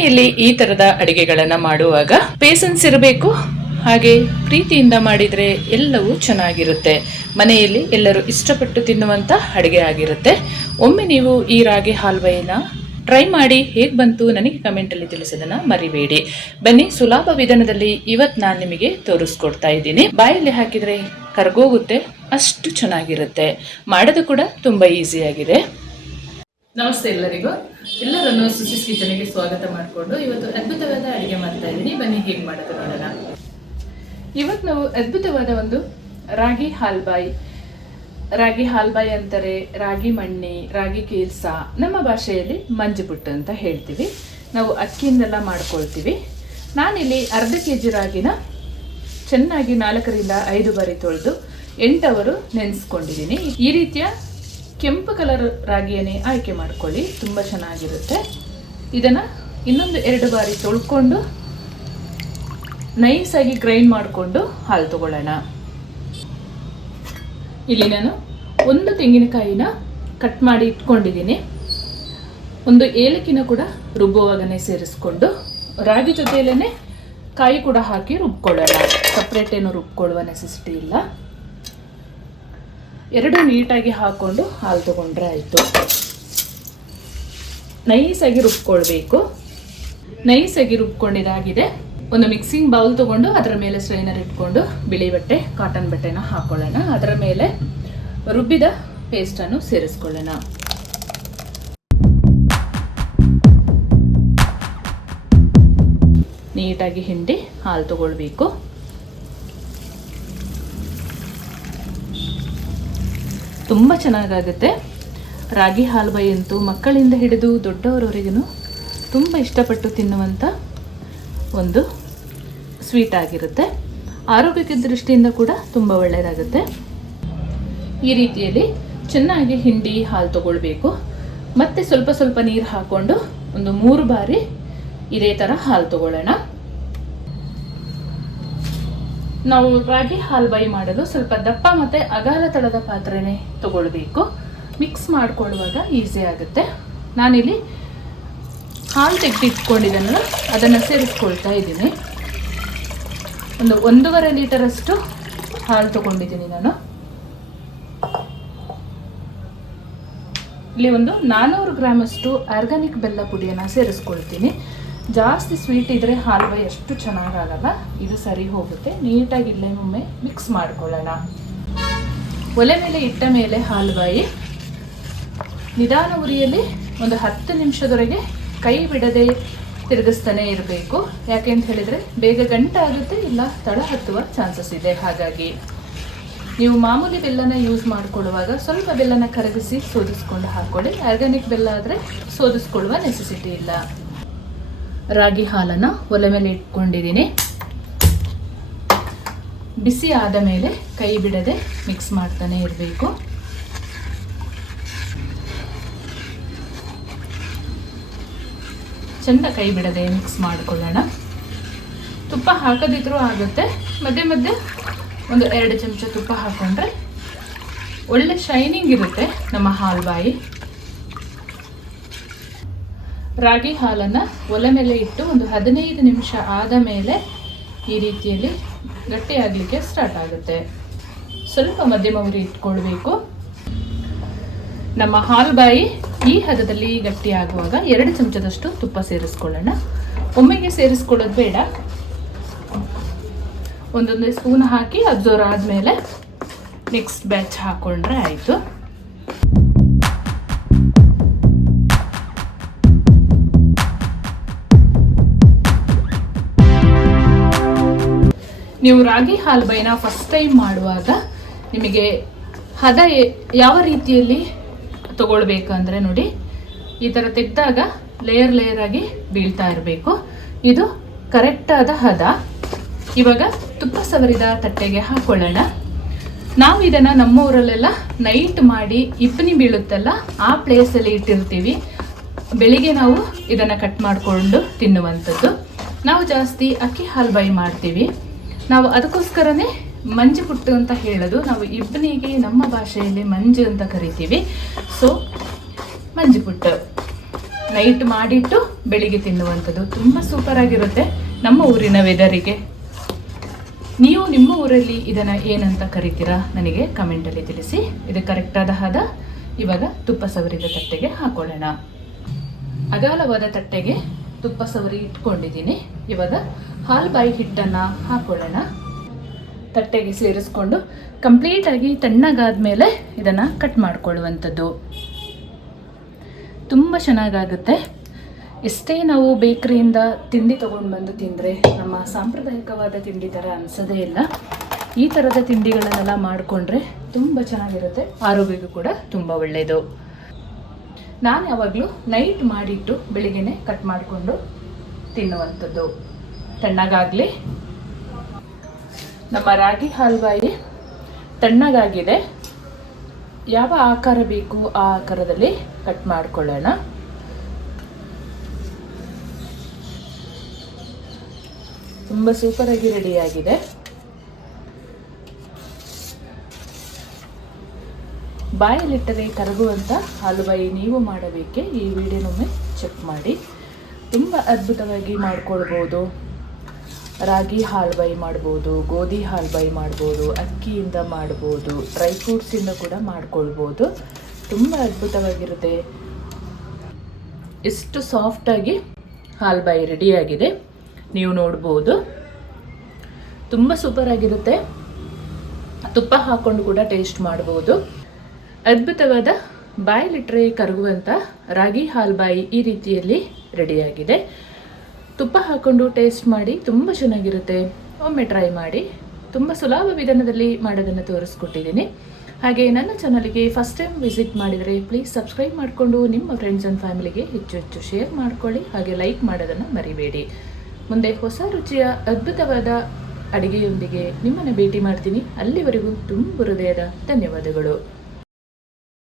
ಮನೆಯಲ್ಲಿ ಈ ತರದ ಅಡಿಗೆಗಳನ್ನ ಮಾಡುವಾಗ ಪೇಸನ್ಸ್ ಇರಬೇಕು, ಹಾಗೆ ಪ್ರೀತಿಯಿಂದ ಮಾಡಿದ್ರೆ ಎಲ್ಲವೂ ಚೆನ್ನಾಗಿರುತ್ತೆ. ಮನೆಯಲ್ಲಿ ಎಲ್ಲರೂ ಇಷ್ಟಪಟ್ಟು ತಿನ್ನುವಂತ ಅಡಿಗೆ ಆಗಿರುತ್ತೆ. ಒಮ್ಮೆ ನೀವು ಈ ರಾಗಿ ಹಾಲ್ವೈನ ಟ್ರೈ ಮಾಡಿ ಹೇಗೆ ಬಂತು ನನಗೆ ಕಮೆಂಟಲ್ಲಿ ತಿಳಿಸೋದನ್ನ ಮರಿಬೇಡಿ. ಬನ್ನಿ, ಸುಲಭ ವಿಧಾನದಲ್ಲಿ ಇವತ್ತು ನಾನು ನಿಮಗೆ ತೋರಿಸ್ಕೊಡ್ತಾ ಇದ್ದೀನಿ. ಬಾಯಲ್ಲಿ ಹಾಕಿದರೆ ಕರ್ಗೋಗುತ್ತೆ, ಅಷ್ಟು ಚೆನ್ನಾಗಿರುತ್ತೆ. ಮಾಡೋದು ಕೂಡ ತುಂಬ ಈಸಿಯಾಗಿದೆ ನಮಸ್ತೆ ಎಲ್ಲರಿಗೂ. ಎಲ್ಲರನ್ನು ಸುಶೀಸ್ ಕಿಚನ್ಗೆ ಸ್ವಾಗತ ಮಾಡಿಕೊಂಡು ಇವತ್ತು ಅದ್ಭುತವಾದ ಅಡುಗೆ ಮಾಡ್ತಾ ಇದ್ದೀನಿ. ಬನ್ನಿ, ಹೇಗೆ ಮಾಡೋದು ನೋಡೋಣ. ಇವತ್ತು ನಾವು ಅದ್ಭುತವಾದ ಒಂದು ರಾಗಿ ಹಾಲ್ಬಾಯಿ. ರಾಗಿ ಹಾಲ್ಬಾಯಿ ಅಂತಾರೆ, ರಾಗಿ ಮಣ್ಣಿ, ರಾಗಿ ಕೇಲ್ಸ. ನಮ್ಮ ಭಾಷೆಯಲ್ಲಿ ಮಂಜುಪುಟ್ಟು ಅಂತ ಹೇಳ್ತೀವಿ. ನಾವು ಅಕ್ಕಿಯಿಂದೆಲ್ಲ ಮಾಡ್ಕೊಳ್ತೀವಿ. ನಾನಿಲ್ಲಿ ಅರ್ಧ ಕೆ ಜಿ ರಾಗಿನ ಚೆನ್ನಾಗಿ ನಾಲ್ಕರಿಂದ ಐದು ಬಾರಿ ತೊಳೆದು ಎಂಟವರು ನೆನೆಸ್ಕೊಂಡಿದ್ದೀನಿ. ಈ ರೀತಿಯ ಕೆಂಪು ಕಲರ್ ರಾಗಿಯನ್ನೇ ಆಯ್ಕೆ ಮಾಡ್ಕೊಳ್ಳಿ. ತುಂಬ ಚೆನ್ನಾಗಿರುತ್ತೆ. ಇದನ್ನು ಇನ್ನೊಂದು ಎರಡು ಬಾರಿ ತೊಳ್ಕೊಂಡು ನೈಸಾಗಿ ಗ್ರೈಂಡ್ ಮಾಡಿಕೊಂಡು ಹಾಲು ತಗೊಳ್ಳೋಣ. ಇಲ್ಲಿ ನಾನು ಒಂದು ತೆಂಗಿನಕಾಯಿನ ಕಟ್ ಮಾಡಿ ಇಟ್ಕೊಂಡಿದ್ದೀನಿ. ಒಂದು ಏಲಕ್ಕಿನ ಕೂಡ ರುಬ್ಬುವಾಗನೇ ಸೇರಿಸ್ಕೊಂಡು ರಾಗಿ ಜೊತೆಯಲ್ಲೇ ಕಾಯಿ ಕೂಡ ಹಾಕಿ ರುಬ್ಕೊಳ್ಳೋಣ. ಸಪ್ರೇಟ್ ಏನು ರುಬ್ಕೊಳ್ಳುವ ನೆಸೆಸಿಟಿ ಇಲ್ಲ. ಎರಡು ನೀಟಾಗಿ ಹಾಕ್ಕೊಂಡು ಹಾಲು ತೊಗೊಂಡ್ರೆ ಆಯಿತು. ನೈಸಾಗಿ ರುಬ್ಕೊಳ್ಬೇಕು. ನೈಸಾಗಿ ರುಬ್ಕೊಂಡಿದಾಗಿದೆ. ಒಂದು ಮಿಕ್ಸಿಂಗ್ ಬೌಲ್ ತೊಗೊಂಡು ಅದರ ಮೇಲೆ ಸ್ಟ್ರೈನರ್ ಇಟ್ಕೊಂಡು ಬಿಳಿ ಬಟ್ಟೆ ಕಾಟನ್ ಬಟ್ಟೆನ ಹಾಕೊಳ್ಳೋಣ. ಅದರ ಮೇಲೆ ರುಬ್ಬಿದ ಪೇಸ್ಟನ್ನು ಸೇರಿಸ್ಕೊಳ್ಳೋಣ. ನೀಟಾಗಿ ಹಿಂಡಿ ಹಾಲು ತಗೊಳ್ಬೇಕು. ತುಂಬ ಚೆನ್ನಾಗಾಗುತ್ತೆ. ರಾಗಿ ಹಾಲ್ಬೈ ಅಂತೂ ಮಕ್ಕಳಿಂದ ಹಿಡಿದು ದೊಡ್ಡವರವರೆಗೂ ತುಂಬ ಇಷ್ಟಪಟ್ಟು ತಿನ್ನುವಂಥ ಒಂದು ಸ್ವೀಟ್ ಆಗಿರುತ್ತೆ. ಆರೋಗ್ಯಕ್ಕೆ ದೃಷ್ಟಿಯಿಂದ ಕೂಡ ತುಂಬ ಒಳ್ಳೆಯದಾಗುತ್ತೆ. ಈ ರೀತಿಯಲ್ಲಿ ಚೆನ್ನಾಗಿ ಹಿಂಡಿ ಹಾಲು ತಗೊಳ್ಬೇಕು. ಮತ್ತೆ ಸ್ವಲ್ಪ ಸ್ವಲ್ಪ ನೀರು ಹಾಕ್ಕೊಂಡು ಒಂದು ಮೂರು ಬಾರಿ ಇದೇ ಥರ ಹಾಲು ತಗೊಳ್ಳೋಣ. ನಾವು ರಾಗಿ ಹಾಲ್ಬೈ ಮಾಡಲು ಸ್ವಲ್ಪ ದಪ್ಪ ಮತ್ತು ಅಗಾಲ ತಳದ ಪಾತ್ರೆನೇ ತಗೊಳ್ಬೇಕು. ಮಿಕ್ಸ್ ಮಾಡ್ಕೊಳ್ಳುವಾಗ ಈಸಿ ಆಗುತ್ತೆ. ನಾನಿಲ್ಲಿ ಹಾಲು ತೆಗೆದಿಟ್ಕೊಂಡಿದ್ದೆನಲ್ಲ ಅದನ್ನು ಸೇರಿಸ್ಕೊಳ್ತಾ ಇದ್ದೀನಿ. ಒಂದು ಒಂದೂವರೆ ಲೀಟರಷ್ಟು ಹಾಲು ತಗೊಂಡಿದ್ದೀನಿ ನಾನು. ಇಲ್ಲಿ ಒಂದು ನಾನ್ನೂರು ಗ್ರಾಮಷ್ಟು ಆರ್ಗ್ಯಾನಿಕ್ ಬೆಲ್ಲ ಪುಡಿಯನ್ನು ಸೇರಿಸ್ಕೊಳ್ತೀನಿ. ಜಾಸ್ತಿ ಸ್ವೀಟ್ ಇದ್ದರೆ ಹಾಲ್ವ ಎಷ್ಟು ಚೆನ್ನಾಗಾಗಲ್ಲ, ಇದು ಸರಿ ಹೋಗುತ್ತೆ. ನೀಟಾಗಿ ಇಲ್ಲೇ ಒಮ್ಮೆ ಮಿಕ್ಸ್ ಮಾಡ್ಕೊಳ್ಳೋಣ. ಒಲೆ ಮೇಲೆ ಇಟ್ಟ ಮೇಲೆ ಹಾಲ್ವಾಯಿ. ನಿಧಾನ ಉರಿಯಲ್ಲಿ ಒಂದು ಹತ್ತು ನಿಮಿಷದವರೆಗೆ ಕೈ ಬಿಡದೆ ತಿರುಗಿಸ್ತಾನೆ ಇರಬೇಕು. ಯಾಕೆ ಅಂತ ಹೇಳಿದರೆ ಬೇಗ ಗಂಟೆ ಆಗುತ್ತೆ ಇಲ್ಲ ತಳ ಹತ್ತುವ ಚಾನ್ಸಸ್ ಇದೆ. ಹಾಗಾಗಿ ನೀವು ಮಾಮೂಲಿ ಬೆಲ್ಲನ ಯೂಸ್ ಮಾಡ್ಕೊಳ್ಳುವಾಗ ಸ್ವಲ್ಪ ಬೆಲ್ಲನ ಕರಗಿಸಿ ಸೋದಿಸ್ಕೊಂಡು ಹಾಕ್ಕೊಳ್ಳಿ ಆರ್ಗ್ಯಾನಿಕ್ ಬೆಲ್ಲ ಆದರೆ ಸೋದಿಸ್ಕೊಳ್ಳುವ ನೆಸೆಸಿಟಿ ಇಲ್ಲ. ರಾಗಿ ಹಾಲನ್ನು ಒಲೆ ಮೇಲೆ ಇಟ್ಕೊಂಡಿದ್ದೀನಿ. ಬಿಸಿ ಆದ ಮೇಲೆ ಕೈ ಬಿಡದೆ ಮಿಕ್ಸ್ ಮಾಡ್ತಾನೆ ಇರಬೇಕು. ಚೆಂದ ಕೈ ಬಿಡದೆ ಮಿಕ್ಸ್ ಮಾಡ್ಕೊಳ್ಳೋಣ. ತುಪ್ಪ ಹಾಕದಿದ್ರೂ ಆಗುತ್ತೆ. ಮಧ್ಯೆ ಮಧ್ಯೆ ಒಂದು ಎರಡು ಚಮಚ ತುಪ್ಪ ಹಾಕೊಂಡ್ರೆ ಒಳ್ಳೆ ಶೈನಿಂಗ್ ಇರುತ್ತೆ ನಮ್ಮ ಹಾಲ್ಬಾಯಿ. ರಾಗಿ ಹಾಲನ್ನು ಒಲೆ ಮೇಲೆ ಇಟ್ಟು ಒಂದು ಹದಿನೈದು ನಿಮಿಷ ಆದ ಮೇಲೆ ಈ ರೀತಿಯಲ್ಲಿ ಗಟ್ಟಿಯಾಗಲಿಕ್ಕೆ ಸ್ಟಾರ್ಟ್ ಆಗುತ್ತೆ. ಸ್ವಲ್ಪ ಮಧ್ಯಮ ಉರಿ ಇಟ್ಕೊಳ್ಬೇಕು. ನಮ್ಮ ಹಾಲ್ಬಾಯಿ ಈ ಹದದಲ್ಲಿ ಗಟ್ಟಿಯಾಗುವಾಗ ಎರಡು ಚಮಚದಷ್ಟು ತುಪ್ಪ ಸೇರಿಸ್ಕೊಳ್ಳೋಣ. ಒಮ್ಮೆಗೆ ಸೇರಿಸ್ಕೊಳ್ಳೋದು ಬೇಡ. ಒಂದೊಂದೇ ಸ್ಪೂನ್ ಹಾಕಿ ಅಬ್ಸರ್ವ್ ಆದಮೇಲೆ ನೆಕ್ಸ್ಟ್ ಬ್ಯಾಚ್ ಹಾಕ್ಕೊಂಡ್ರೆ ಆಯಿತು. ನೀವು ರಾಗಿ ಹಾಲ್ಬೈನ ಫಸ್ಟ್ ಟೈಮ್ ಮಾಡುವಾಗ ನಿಮಗೆ ಹದ ಯಾವ ರೀತಿಯಲ್ಲಿ ತಗೊಳ್ಬೇಕಂದ್ರೆ ನೋಡಿ, ಈ ಥರ ತೆಗೆದಾಗ ಲೇಯರ್ ಲೇಯರ್ ಆಗಿ ಬೀಳ್ತಾ ಇರಬೇಕು. ಇದು ಕರೆಕ್ಟಾದ ಹದ. ಇವಾಗ ತುಪ್ಪ ಸವರಿದ ತಟ್ಟೆಗೆ ಹಾಕೊಳ್ಳೋಣ. ನಾವು ಇದನ್ನು ನಮ್ಮ ಊರಲ್ಲೆಲ್ಲ ನೈಟ್ ಮಾಡಿ ಇಬ್ಬನಿ ಬೀಳುತ್ತಲ್ಲ, ಆ ಪ್ಲೇಸಲ್ಲಿ ಇಟ್ಟಿರ್ತೀವಿ. ಬೆಳಿಗ್ಗೆ ನಾವು ಇದನ್ನು ಕಟ್ ಮಾಡಿಕೊಂಡು ತಿನ್ನುವಂಥದ್ದು. ನಾವು ಜಾಸ್ತಿ ಅಕ್ಕಿ ಹಾಲ್ಬೈ ಮಾಡ್ತೀವಿ. ನಾವು ಅದಕ್ಕೋಸ್ಕರನೇ ಮಂಜು ಪುಟ್ಟು ಅಂತ ಹೇಳೋದು. ನಾವು ಇಬ್ಬನಿಗೆ ನಮ್ಮ ಭಾಷೆಯಲ್ಲಿ ಮಂಜು ಅಂತ ಕರಿತೀವಿ. ಸೊ ಮಂಜು ಪುಟ್ಟು ನೈಟ್ ಮಾಡಿಟ್ಟು ಬೆಳಿಗ್ಗೆ ತಿನ್ನುವಂಥದ್ದು ತುಂಬ ಸೂಪರ್ ಆಗಿರುತ್ತೆ ನಮ್ಮ ಊರಿನ ವೆದರಿಗೆ ನೀವು ನಿಮ್ಮ ಊರಲ್ಲಿ ಇದನ್ನು ಏನಂತ ಕರಿತೀರಾ ನನಗೆ ಕಮೆಂಟಲ್ಲಿ ತಿಳಿಸಿ. ಇದು ಕರೆಕ್ಟಾದ ಹದ. ಇವಾಗ ತುಪ್ಪ ಸವರಿದ ತಟ್ಟೆಗೆ ಹಾಕೊಳ್ಳೋಣ. ಅಗಾಲವಾದ ತಟ್ಟೆಗೆ ತುಪ್ಪ ಸವರಿ ಇಟ್ಕೊಂಡಿದ್ದೀನಿ. ಇವಾಗ ಹಾಲು ಬಾಯಿ ಹಿಟ್ಟನ್ನು ಹಾಕೊಳ್ಳೋಣ. ತಟ್ಟೆಗೆ ಸೇರಿಸ್ಕೊಂಡು ಕಂಪ್ಲೀಟಾಗಿ ತಣ್ಣಗಾದ್ಮೇಲೆ ಇದನ್ನು ಕಟ್ ಮಾಡ್ಕೊಳ್ಳುವಂಥದ್ದು. ತುಂಬ ಚೆನ್ನಾಗಾಗುತ್ತೆ. ಎಷ್ಟೇ ನಾವು ಬೇಕ್ರಿಯಿಂದ ತಿಂಡಿ ತೊಗೊಂಡು ಬಂದು ತಿಂದರೆ ನಮ್ಮ ಸಾಂಪ್ರದಾಯಿಕವಾದ ತಿಂಡಿ ಥರ ಅನಿಸೋದೇ ಇಲ್ಲ. ಈ ಥರದ ತಿಂಡಿಗಳನ್ನೆಲ್ಲ ಮಾಡಿಕೊಂಡ್ರೆ ತುಂಬ ಚೆನ್ನಾಗಿರುತ್ತೆ. ಆರೋಗ್ಯಕ್ಕೂ ಕೂಡ ತುಂಬ ಒಳ್ಳೆಯದು ನಾನು ಯಾವಾಗಲೂ ನೈಟ್ ಮಾಡಿಟ್ಟು ಬೆಳಿಗ್ಗೆನೆ ಕಟ್ ಮಾಡಿಕೊಂಡು ತಿನ್ನುವಂಥದ್ದು. ತಣ್ಣಗಾಗಲಿ. ನಮ್ಮ ರಾಗಿ ಹಲ್ವಾಯಿ ತಣ್ಣಗಾಗಿದೆ. ಯಾವ ಆಕಾರ ಬೇಕು ಆ ಆಕಾರದಲ್ಲಿ ಕಟ್ ಮಾಡ್ಕೊಳ್ಳೋಣ. ತುಂಬ ಸೂಪರಾಗಿ ರೆಡಿಯಾಗಿದೆ ಬಾಯಲ್ಲಿಟ್ಟರೆ ಕರಗುವಂಥ ಹಲವಾಯಿ ನೀವು ಮಾಡಬೇಕೆ? ಈ ವಿಡಿಯೋನೊಮ್ಮೆ ಚೆಕ್ ಮಾಡಿ. ತುಂಬ ಅದ್ಭುತವಾಗಿ ಮಾಡ್ಕೊಳ್ಬೋದು. ರಾಗಿ ಹಾಲ್ಬಾಯಿ ಮಾಡ್ಬೋದು, ಗೋಧಿ ಹಾಲ್ಬಾಯಿ ಮಾಡ್ಬೋದು, ಅಕ್ಕಿಯಿಂದ ಮಾಡ್ಬೋದು ಡ್ರೈ ಫ್ರೂಟ್ಸಿಂದ ಕೂಡ ಮಾಡ್ಕೊಳ್ಬೋದು. ತುಂಬ ಅದ್ಭುತವಾಗಿರುತ್ತೆ. ಎಷ್ಟು ಸಾಫ್ಟಾಗಿ ಹಾಲ್ಬಾಯಿ ರೆಡಿಯಾಗಿದೆ ನೀವು ನೋಡ್ಬೋದು. ತುಂಬ ಸೂಪರ್ ಆಗಿರುತ್ತೆ. ತುಪ್ಪ ಹಾಕ್ಕೊಂಡು ಕೂಡ ಟೇಸ್ಟ್ ಮಾಡ್ಬೋದು. ಅದ್ಭುತವಾದ ಬಾಯಲ್ಲಿಟ್ಟರೆ ಕರಗುವಂಥ ರಾಗಿ ಹಾಲ್ಬಾಯಿ ಈ ರೀತಿಯಲ್ಲಿ ರೆಡಿಯಾಗಿದೆ. ತುಪ್ಪ ಹಾಕ್ಕೊಂಡು ಟೇಸ್ಟ್ ಮಾಡಿ ತುಂಬ ಚೆನ್ನಾಗಿರುತ್ತೆ. ಒಮ್ಮೆ ಟ್ರೈ ಮಾಡಿ. ತುಂಬ ಸುಲಭ ವಿಧಾನದಲ್ಲಿ ಮಾಡೋದನ್ನು ತೋರಿಸ್ಕೊಟ್ಟಿದ್ದೀನಿ. ಹಾಗೆ ನನ್ನ ಚಾನಲ್ಗೆ ಫಸ್ಟ್ ಟೈಮ್ ವಿಸಿಟ್ ಮಾಡಿದರೆ ಪ್ಲೀಸ್ ಸಬ್ಸ್ಕ್ರೈಬ್ ಮಾಡಿಕೊಂಡು ನಿಮ್ಮ ಫ್ರೆಂಡ್ಸ್ ಆ್ಯಂಡ್ ಫ್ಯಾಮಿಲಿಗೆ ಹೆಚ್ಚು ಹೆಚ್ಚು ಶೇರ್ ಮಾಡಿಕೊಳ್ಳಿ. ಹಾಗೆ ಲೈಕ್ ಮಾಡೋದನ್ನು ಮರಿಬೇಡಿ. ಮುಂದೆ ಹೊಸ ರುಚಿಯ ಅದ್ಭುತವಾದ ಅಡುಗೆಯೊಂದಿಗೆ ನಿಮ್ಮನ್ನು ಭೇಟಿ ಮಾಡ್ತೀನಿ. ಅಲ್ಲಿವರೆಗೂ ತುಂಬ ಹೃದಯದ ಧನ್ಯವಾದಗಳು.